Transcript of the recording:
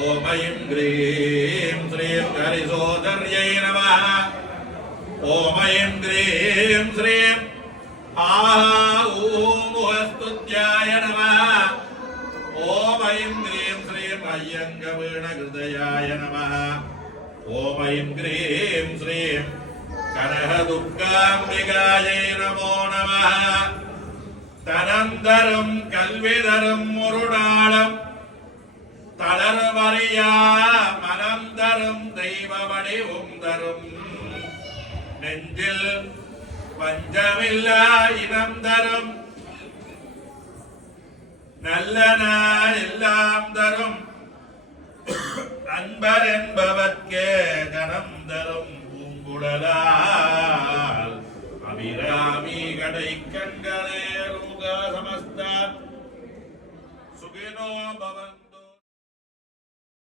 Om I'm cream ஸ்ரீம் ஹரிசோதர்யை நமः ஓம் I'm cream ஸ்ரீம் ஆஹூமுஹஸ்துத்யாய நமः ஓம் ஐம் கிரீம் ஸ்ரீம் ஐயங்கவீணஹிருதயாய நமः ஓம் ஐம் கிரீம் ஸ்ரீம் கனகதுர்காம்பிகாயை நமோ நமः தனந்தரும் கல்விதரும் முருடாளம் தளர்வறியா மனந்தரும் தெய்வ வடிவும் தரும் நெஞ்சில் பஞ்சமில்லா இனம் தரும் நல்லன எல்லாம் தரும் அன்பர் என்பவர்க்கே கனம் தரும் பூங்குழலால் அபிராமி கடை கண்களே ரோக சமஸ்த சுகினோ பவன்